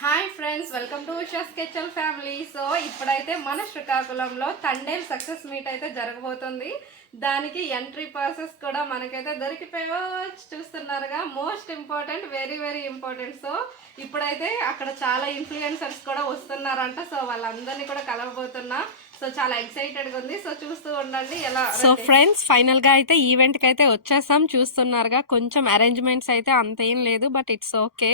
Hi friends, welcome to Usha's kitchen family. So ఇప్పుడైతే మన శ్రీకాకుళంలో తండేల్ సక్సెస్ మీట్ అయితే జరగబోతుంది. దానికి ఎంట్రీ పాసెస్ కూడా మనకైతే దొరికిపోయో చూస్తున్నారుగా. Most important, very very important. So ఇప్పుడైతే అక్కడ చాలా ఇన్ఫ్లుయెన్సర్స్ కూడా వస్తున్నారంట. సో వాళ్ళందరినీ కూడా కలవబోతున్నా. సో చాలా ఎక్సైటెడ్ గా ఉంది. సో చూస్తూ ఉండండి ఎలా. సో ఫ్రెండ్స్, ఫైనల్ గా అయితే ఈవెంట్ కి అయితే వచ్చేసాం. చూస్తున్నారుగా, కొంచెం అరేంజ్మెంట్స్ అయితే అంత ఏం లేదు, but it's okay.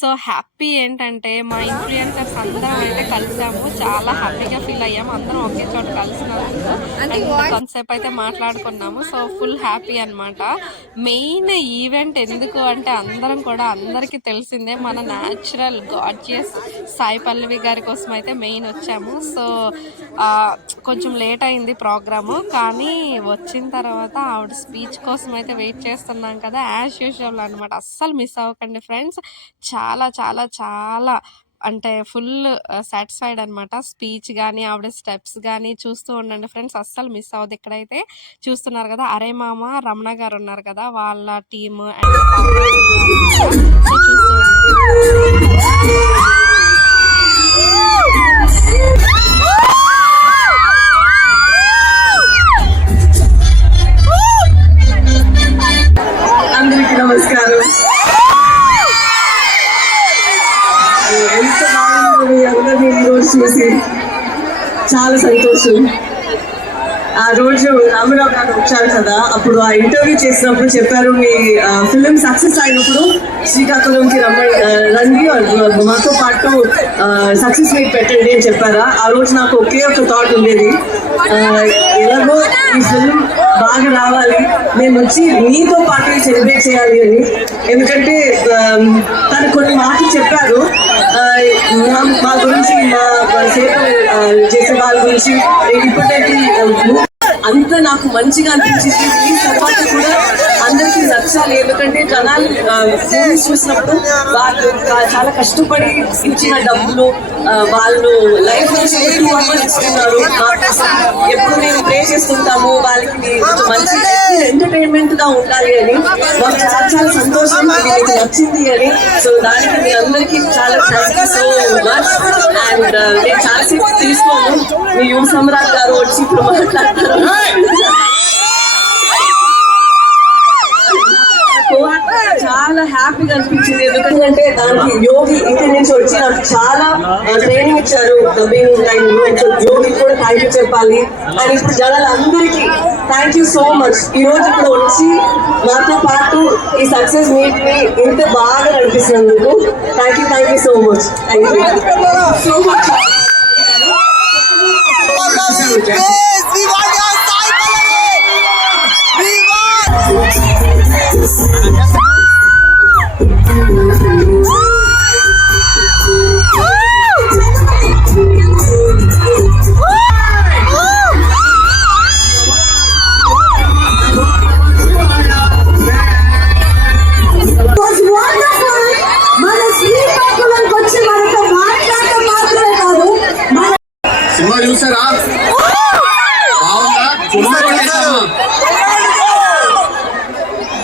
So happy ఏంటంటే మా ఇన్ఫ్లుయెన్సర్స్ అందరం అయితే కలిసాము. చాలా హ్యాపీగా ఫీల్ అయ్యాము. అందరం ఒకే చోట కలిసినాము, కొంతసేపు అయితే మాట్లాడుకున్నాము. సో ఫుల్ హ్యాపీ అనమాట. మెయిన్ ఈవెంట్ ఎందుకు అంటే అందరికి తెలిసిందే, మన న్యాచురల్ గార్జియస్ సాయి పల్లవి గారి కోసం అయితే మెయిన్ వచ్చాము. సో కొంచెం లేట్ అయింది ప్రోగ్రాము, కానీ వచ్చిన తర్వాత ఆవిడ స్పీచ్ కోసం అయితే వెయిట్ చేస్తున్నాం కదా, యాజ్ యూజువల్ అనమాట. అస్సలు మిస్ అవ్వకండి ఫ్రెండ్స్. చాలా చాలా చాలా అంటే ఫుల్ సాటిస్ఫైడ్ అనమాట. స్పీచ్ కానీ ఆవిడ స్టెప్స్ కానీ చూస్తూ ఉండండి ఫ్రెండ్స్, అస్సలు మిస్ అవ్వదు. ఇక్కడైతే చూస్తున్నారు కదా, అరే మామ రమణ గారు ఉన్నారు కదా, వాళ్ళ టీమ్ అండ్ చూస్తూ ఉండండి. నమస్కారం. ఎంత బాగుంది అందరినీ ఈరోజు చూసి, చాలా సంతోషం. ఆ రోజు రామారావు గారు వచ్చారు కదా, అప్పుడు ఆ ఇంటర్వ్యూ చేసినప్పుడు చెప్పారు, మీ ఫిలిం సక్సెస్ అయినప్పుడు శ్రీకాకుళంకి రండి, మాతో పాటు సక్సెస్ మీట్ పెట్టండి అని చెప్పారా. ఆ రోజు నాకు ఒకే ఒక థాట్ ఉండేది, ఎలాగో ఈ ఫిలిం బాగా రావాలి, మేము వచ్చి మీతో పాటు సెలబ్రేట్ చేయాలి అని. ఎందుకంటే తను కొన్ని మాటలు చెప్పారు మా గురించి, మా సేవ చేసే వాళ్ళ గురించి. ఇప్పటికీ అంత నాకు మంచిగా అనిపించింది. ఈ తర్వాత కూడా అందరికీ నచ్చాలి, ఎందుకంటే జనాలు మూవీస్ చూసినప్పుడు వాళ్ళు చాలా కష్టపడి ఇచ్చిన డబ్బులు వాళ్ళు లైఫ్ నుంచి ఎక్కువ ఇస్తున్నారు. ఎప్పుడు మేము ప్రే చేస్తుంటాము వాళ్ళకి మంచి ఎంటర్టైన్మెంట్ గా ఉండాలి అని. మాకు చాలా చాలా సంతోషం మీకు నచ్చింది అని. సో దానికి మీ అందరికీ చాలా thank you so much. And నేను చాలాసేపు తీసుకోను, మీ యువ సమ్రాట్ గారు వచ్చి ఇప్పుడు మాట్లాడతారు. చాలా హ్యాపీగా అనిపించింది, ఎందుకంటే దానికి యోగి ఇంటి నుంచి వచ్చి నాకు చాలా ట్రైనింగ్ ఇచ్చారు. డబ్బింగ్ లైన్ యోగి కూడా థ్యాంక్ యూ చెప్పాలి. అండ్ ఇప్పుడు జనాలందరికీ థ్యాంక్ యూ సో మచ్. ఈ రోజు ఇక్కడ వచ్చి మాతో పాటు ఈ సక్సెస్ మీట్ ని ఇంత బాగా నడిపిస్తున్నందుకు thank you so much. Thank you so much. Cinema చూసారా?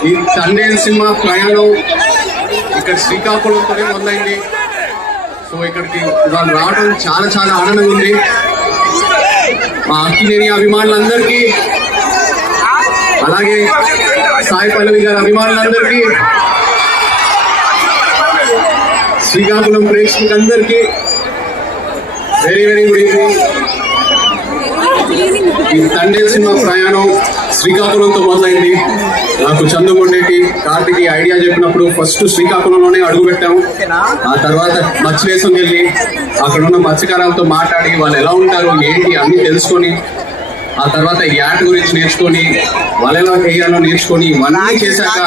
ఈ తండేల్ సినిమా ప్రయాణం ఇక్కడ శ్రీకాకుళంతోనే మొదలైంది. సో ఇక్కడికి వాళ్ళు రావడం చాలా చాలా ఆనందంగా ఉంది. మా అక్కినేని అభిమానులందరికీ, అలాగే సాయి పల్లవి గారి అభిమానులందరికీ, శ్రీకాకుళం ప్రేక్షకులందరికీ వెరీ వెరీ గుడ్ ఈవినింగ్. ఈ తండేల్ సినిమా ప్రయాణం శ్రీకాకుళంతో మొదలైంది. నాకు చందుగుండేటి కార్తికి ఐడియా చెప్పినప్పుడు ఫస్ట్ శ్రీకాకుళంలోనే అడుగు పెట్టాము. ఆ తర్వాత మత్స్యదేశంకి వెళ్ళి అక్కడ ఉన్న మత్స్యకారులతో మాట్లాడి వాళ్ళు ఎలా ఉంటారు ఏంటి అన్ని తెలుసుకొని, ఆ తర్వాత యాడ్ గురించి నేర్చుకొని, వాళ్ళు ఎలా వేయాలో నేర్చుకొని ఇవన్నీ చేశాక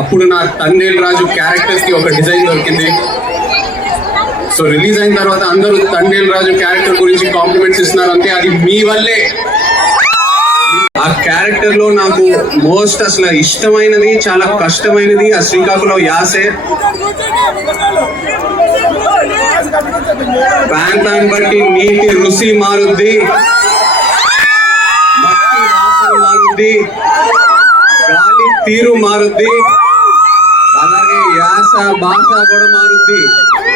అప్పుడు నా తండేల్ రాజు క్యారెక్టర్స్ కి ఒక డిజైన్ దొరికింది. సో రిలీజ్ అయిన తర్వాత అందరూ తండేల్ రాజు క్యారెక్టర్ గురించి కాంప్లిమెంట్స్ ఇస్తున్నారు. అంటే అది మీ వల్లే. ఆ క్యారెక్టర్ లో నాకు మోస్ట్ అసలు ఇష్టమైనది, చాలా కష్టమైనది ఆ శ్రీకాకుళం యాసే. ప్రాంతాన్ని బట్టి నీటి రుచి మారుద్ది, మట్టి వాసన మారుద్ది, గాలి తీరు మారుద్ది, అలాగే యాస భాష కూడా మారుద్ది,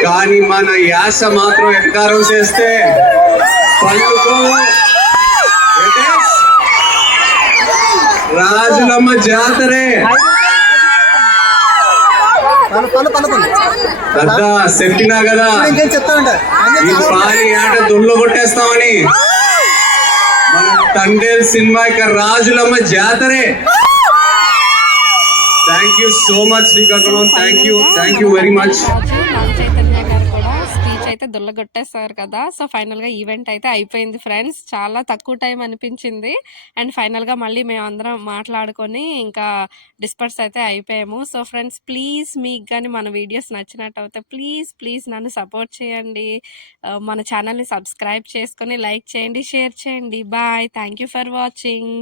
కానీ మన యాస మాత్రం ఎటకారం చేస్తే పలుకో. రాజులమ్మ జాతరే పెద్ద చెప్పినా కదా ఈ పాలి ఆట దొల్లో కొట్టేస్తామని. మన తండేల్ సినిమా ఇక రాజులమ్మ జాతరే. Thank you so much Srikakulam, thank you very much. Chaitanya garu కూడా స్పీచ్ అయితే దుల్లగొట్టేస్తారు కదా. సో ఫైనల్ గా ఈవెంట్ అయితే అయిపోయింది ఫ్రెండ్స్. చాలా తక్కువ టైం అనిపించింది. అండ్ ఫైనల్ గా మళ్ళీ మేము అందరం మాట్లాడుకొని ఇంకా డిస్పర్స్ అయితే అయిపోయాము. సో ఫ్రెండ్స్, ప్లీజ్ మీకు కానీ మన వీడియోస్ నచ్చినట్టు అయితే ప్లీజ్ నన్ను సపోర్ట్ చేయండి. మన ఛానల్ని సబ్స్క్రైబ్ చేసుకొని లైక్ చేయండి, షేర్ చేయండి. Bye, thank you for watching.